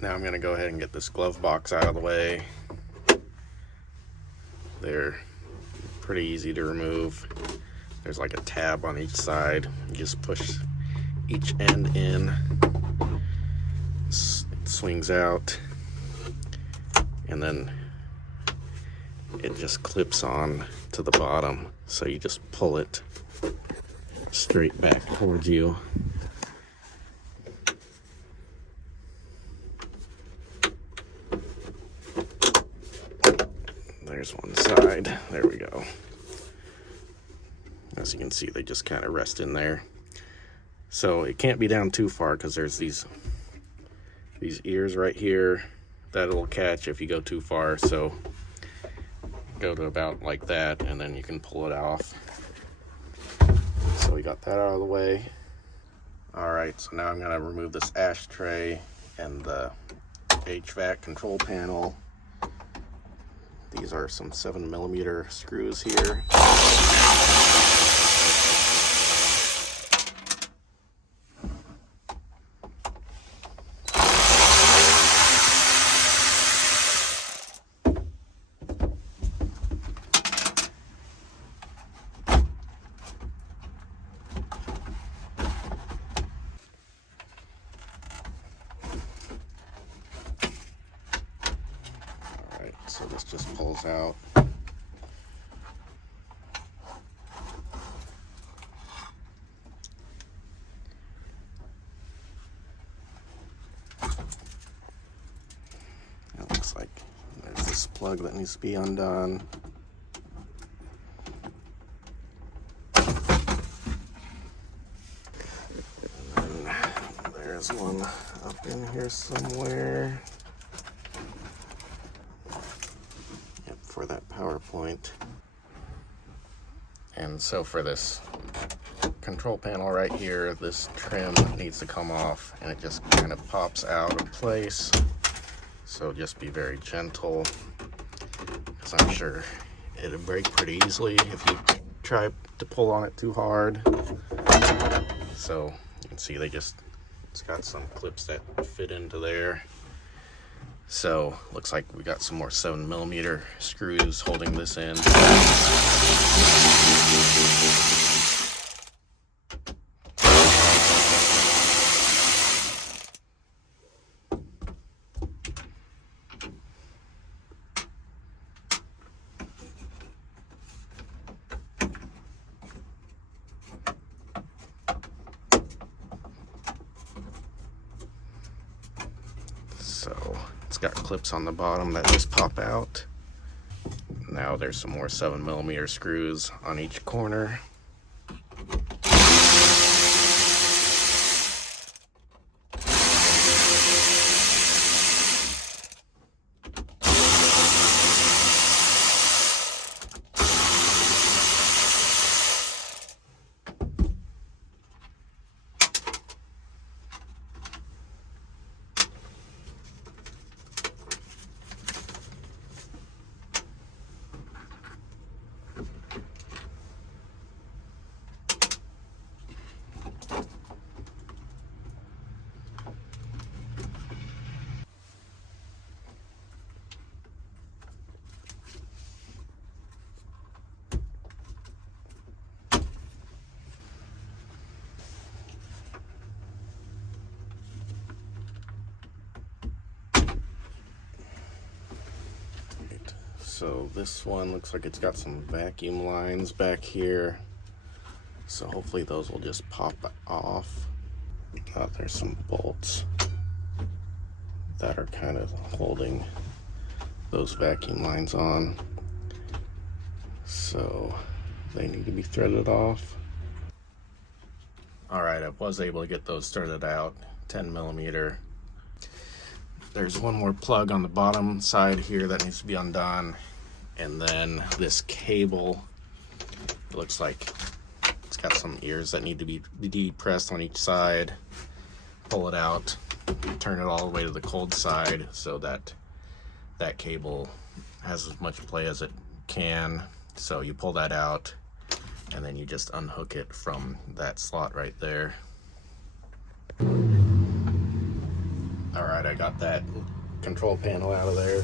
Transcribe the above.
Now I'm going to go ahead and get this glove box out of the way. They're pretty easy to remove. There's like a tab on each side. You just push each end in. It swings out. And then it just clips on to the bottom. So you just pull it straight back towards you. There's one side. There we go. As you can see, they just kind of rest in there. So it can't be down too far because there's these ears right here that it'll catch if you go too far. So go to about like that, and then you can pull it off. So we got that out of the way. All right, so now I'm going to remove this ashtray and the HVAC control panel. These are some 7mm screws here. So this just pulls out. It looks like there's this plug that needs to be undone. And then there's one up in here somewhere. For that power point. And so for this control panel right here, this trim needs to come off, and it just kind of pops out of place. So just be very gentle, because I'm sure it'll break pretty easily if you try to pull on it too hard. So you can see it's got some clips that fit into there. So looks like we got some more 7mm screws holding this in. So it's got clips on the bottom that just pop out. Now there's some more 7mm screws on each corner. So this one looks like it's got some vacuum lines back here. So hopefully those will just pop off. Oh, there's some bolts that are kind of holding those vacuum lines on. So they need to be threaded off. All right, I was able to get those threaded out, 10mm. There's one more plug on the bottom side here that needs to be undone. And then this cable, it looks like it's got some ears that need to be depressed on each side. Pull it out, turn it all the way to the cold side so that that cable has as much play as it can. So you pull that out, and then you just unhook it from that slot right there. All right, I got that control panel out of there.